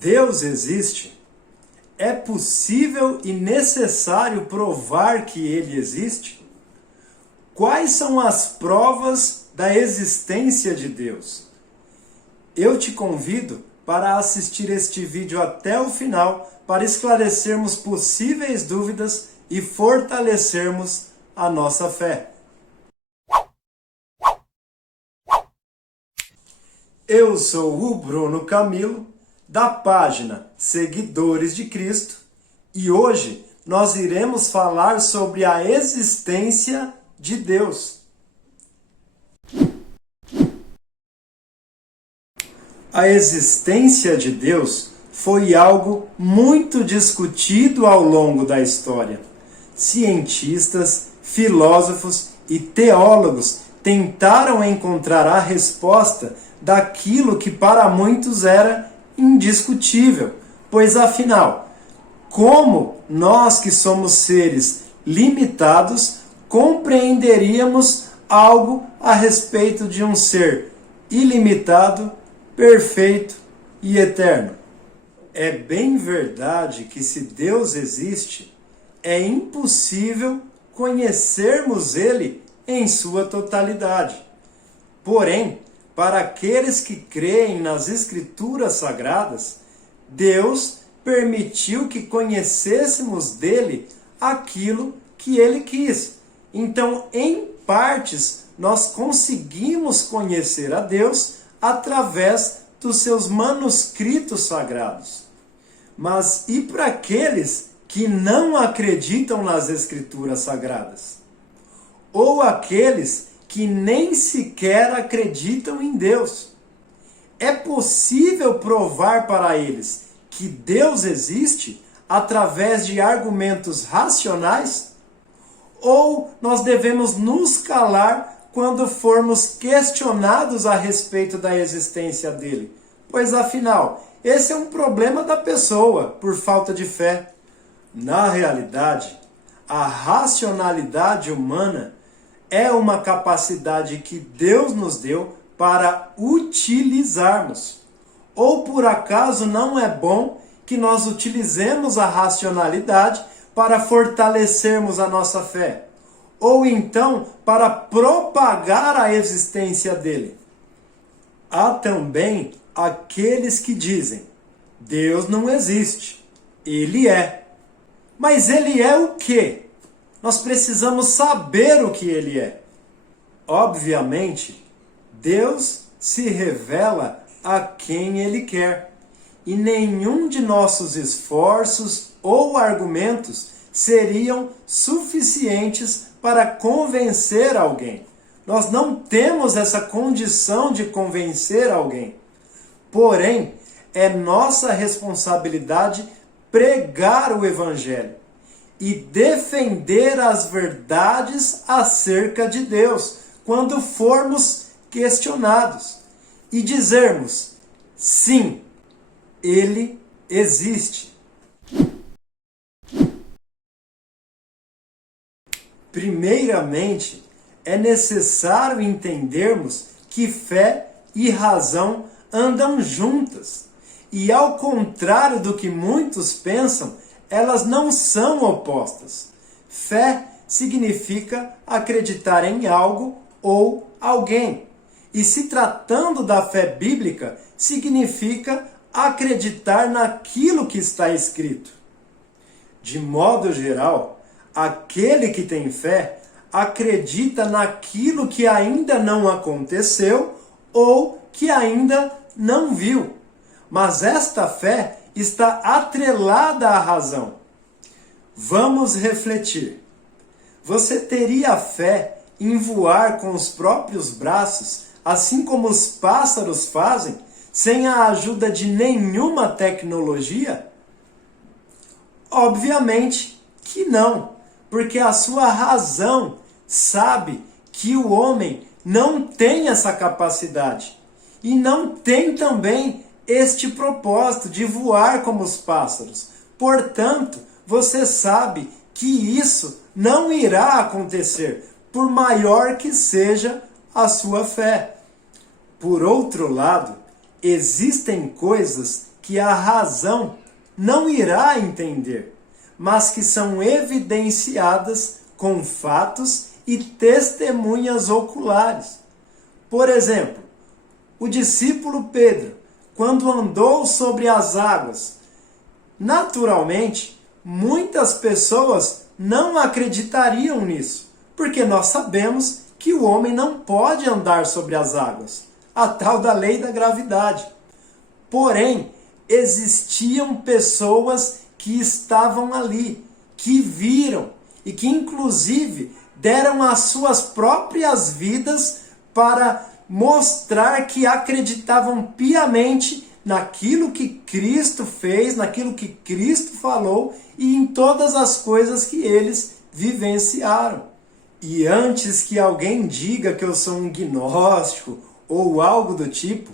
Deus existe? É possível e necessário provar que ele existe? Quais são as provas da existência de Deus? Eu te convido para assistir este vídeo até o final para esclarecermos possíveis dúvidas e fortalecermos a nossa fé. Eu sou o Bruno Camilo, da página Seguidores de Cristo, e hoje nós iremos falar sobre a existência de Deus. A existência de Deus foi algo muito discutido ao longo da história. Cientistas, filósofos e teólogos tentaram encontrar a resposta daquilo que para muitos era indiscutível, pois afinal, como nós que somos seres limitados compreenderíamos algo a respeito de um ser ilimitado, perfeito e eterno? É bem verdade que se Deus existe, é impossível conhecermos Ele em sua totalidade. Porém, para aqueles que creem nas Escrituras Sagradas, Deus permitiu que conhecêssemos dele aquilo que ele quis. Então, em partes, nós conseguimos conhecer a Deus através dos seus manuscritos sagrados. Mas e para aqueles que não acreditam nas Escrituras Sagradas? Ou aqueles que nem sequer acreditam em Deus? É possível provar para eles que Deus existe através de argumentos racionais? Ou nós devemos nos calar quando formos questionados a respeito da existência dele? Pois afinal, esse é um problema da pessoa por falta de fé. Na realidade, a racionalidade humana é uma capacidade que Deus nos deu para utilizarmos. Ou por acaso não é bom que nós utilizemos a racionalidade para fortalecermos a nossa fé? Ou então para propagar a existência dele? Há também aqueles que dizem: Deus não existe, ele é. Mas ele é o quê? Nós precisamos saber o que ele é. Obviamente, Deus se revela a quem ele quer. E nenhum de nossos esforços ou argumentos seriam suficientes para convencer alguém. Nós não temos essa condição de convencer alguém. Porém, é nossa responsabilidade pregar o Evangelho e defender as verdades acerca de Deus quando formos questionados e dizermos: sim, ele existe. Primeiramente, é necessário entendermos que fé e razão andam juntas. E ao contrário do que muitos pensam, elas não são opostas. Fé significa acreditar em algo ou alguém. E se tratando da fé bíblica, significa acreditar naquilo que está escrito. De modo geral, aquele que tem fé acredita naquilo que ainda não aconteceu ou que ainda não viu. Mas esta fé está atrelada à razão. Vamos refletir. Você teria fé em voar com os próprios braços, assim como os pássaros fazem, sem a ajuda de nenhuma tecnologia? Obviamente que não, porque a sua razão sabe que o homem não tem essa capacidade e não tem também este propósito de voar como os pássaros. Portanto, você sabe que isso não irá acontecer, por maior que seja a sua fé. Por outro lado, existem coisas que que a razão não irá entender, mas que são evidenciadas com fatos e testemunhas oculares. Por exemplo, o discípulo Pedro, quando andou sobre as águas, naturalmente, muitas pessoas não acreditariam nisso, porque nós sabemos que o homem não pode andar sobre as águas, a tal da lei da gravidade. Porém, existiam pessoas que estavam ali, que viram e que inclusive deram as suas próprias vidas para mostrar que acreditavam piamente naquilo que Cristo fez, naquilo que Cristo falou e em todas as coisas que eles vivenciaram. E antes que alguém diga que eu sou um gnóstico ou algo do tipo,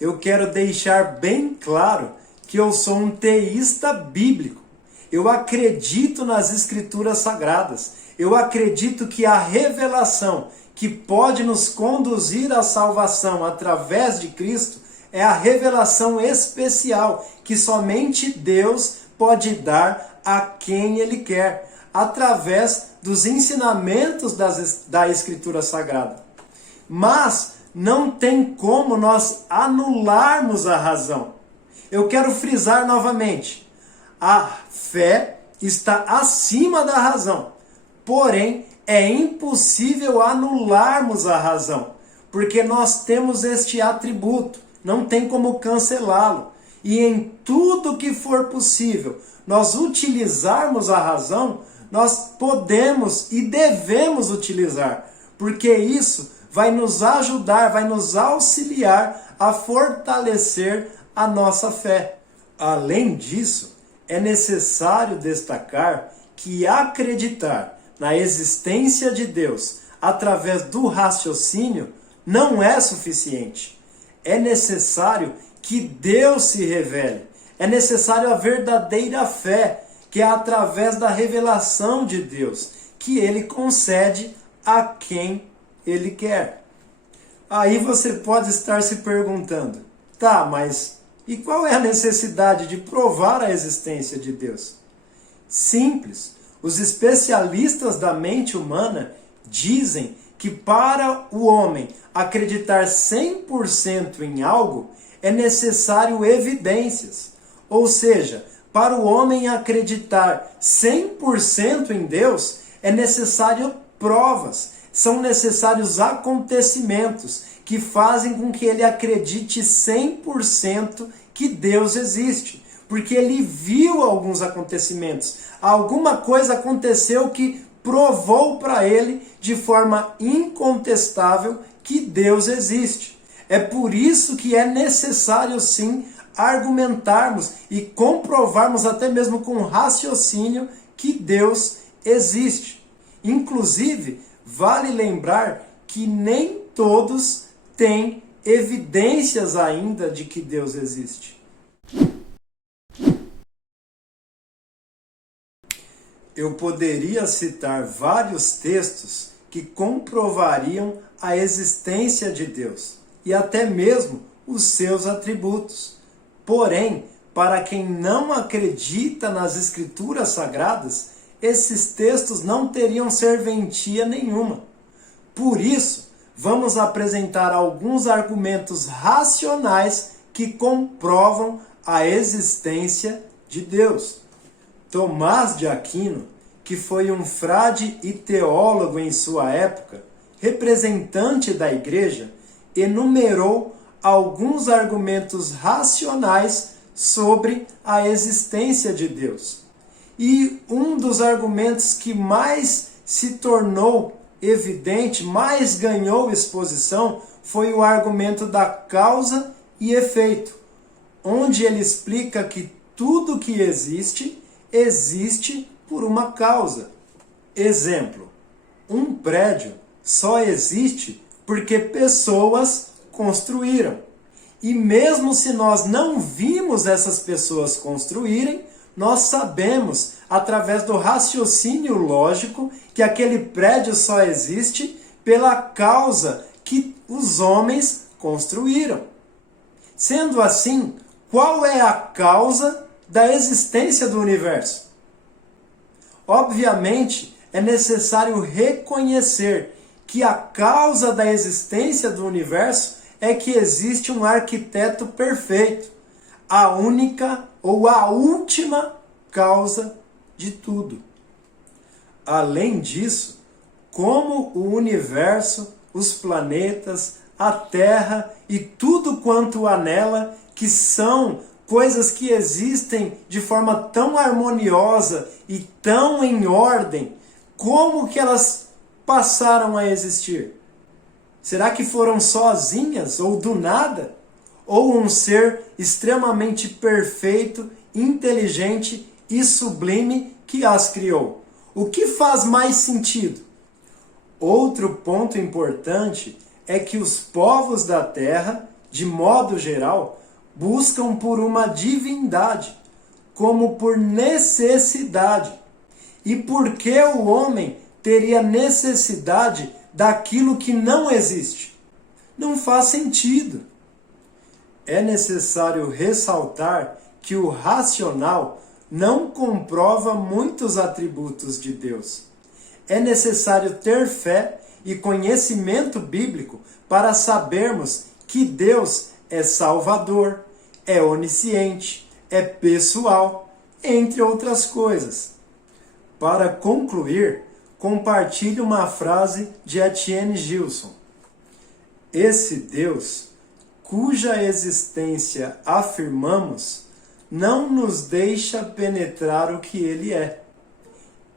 eu quero deixar bem claro que eu sou um teísta bíblico. Eu acredito nas Escrituras Sagradas. Eu acredito que a revelação que pode nos conduzir à salvação através de Cristo é a revelação especial que somente Deus pode dar a quem Ele quer, através dos ensinamentos da Escritura Sagrada. Mas não tem como nós anularmos a razão. Eu quero frisar novamente, a fé está acima da razão, porém é impossível anularmos a razão, porque nós temos este atributo, não tem como cancelá-lo. E em tudo que for possível nós utilizarmos a razão, nós podemos e devemos utilizar, porque isso vai nos ajudar, vai nos auxiliar a fortalecer a nossa fé. Além disso, é necessário destacar que acreditar na existência de Deus através do raciocínio não é suficiente. É necessário que Deus se revele. É necessário a verdadeira fé, que é através da revelação de Deus, que Ele concede a quem Ele quer. Aí você pode estar se perguntando, tá, mas e qual é a necessidade de provar a existência de Deus? Simples. Os especialistas da mente humana dizem que para o homem acreditar 100% em algo, é necessário evidências. Ou seja, para o homem acreditar 100% em Deus, é necessário provas, são necessários acontecimentos que fazem com que ele acredite 100% que Deus existe. Porque ele viu alguns acontecimentos, alguma coisa aconteceu que provou para ele de forma incontestável que Deus existe. É por isso que é necessário sim argumentarmos e comprovarmos até mesmo com raciocínio que Deus existe. Inclusive, vale lembrar que nem todos têm evidências ainda de que Deus existe. Eu poderia citar vários textos que comprovariam a existência de Deus e até mesmo os seus atributos. Porém, para quem não acredita nas Escrituras Sagradas, esses textos não teriam serventia nenhuma. Por isso, vamos apresentar alguns argumentos racionais que comprovam a existência de Deus. Tomás de Aquino, que foi um frade e teólogo em sua época, representante da igreja, enumerou alguns argumentos racionais sobre a existência de Deus. E um dos argumentos que mais se tornou evidente, mais ganhou exposição, foi o argumento da causa e efeito, onde ele explica que tudo que existe, existe por uma causa. Exemplo, um prédio só existe porque pessoas construíram. E mesmo se nós não vimos essas pessoas construírem, nós sabemos, através do raciocínio lógico, que aquele prédio só existe pela causa que os homens construíram. Sendo assim, qual é a causa da existência do universo? Obviamente, é necessário reconhecer que a causa da existência do universo é que existe um arquiteto perfeito, a única ou a última causa de tudo. Além disso, como o universo, os planetas, a Terra e tudo quanto há nela, que são coisas que existem de forma tão harmoniosa e tão em ordem, como que elas passaram a existir? Será que foram sozinhas ou do nada? Ou um ser extremamente perfeito, inteligente e sublime que as criou? O que faz mais sentido? Outro ponto importante é que os povos da Terra, de modo geral, buscam por uma divindade, como por necessidade. E por que o homem teria necessidade daquilo que não existe? Não faz sentido. É necessário ressaltar que o racional não comprova muitos atributos de Deus. É necessário ter fé e conhecimento bíblico para sabermos que Deus é salvador, é onisciente, é pessoal, entre outras coisas. Para concluir, compartilhe uma frase de Etienne Gilson. Esse Deus, cuja existência afirmamos, não nos deixa penetrar o que ele é.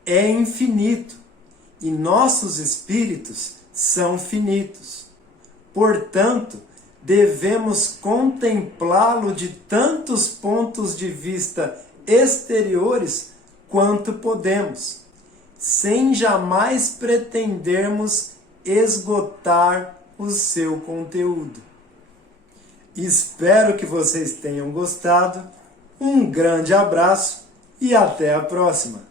É infinito, e nossos espíritos são finitos. Portanto, devemos contemplá-lo de tantos pontos de vista exteriores quanto podemos, sem jamais pretendermos esgotar o seu conteúdo. Espero que vocês tenham gostado. Um grande abraço e até a próxima!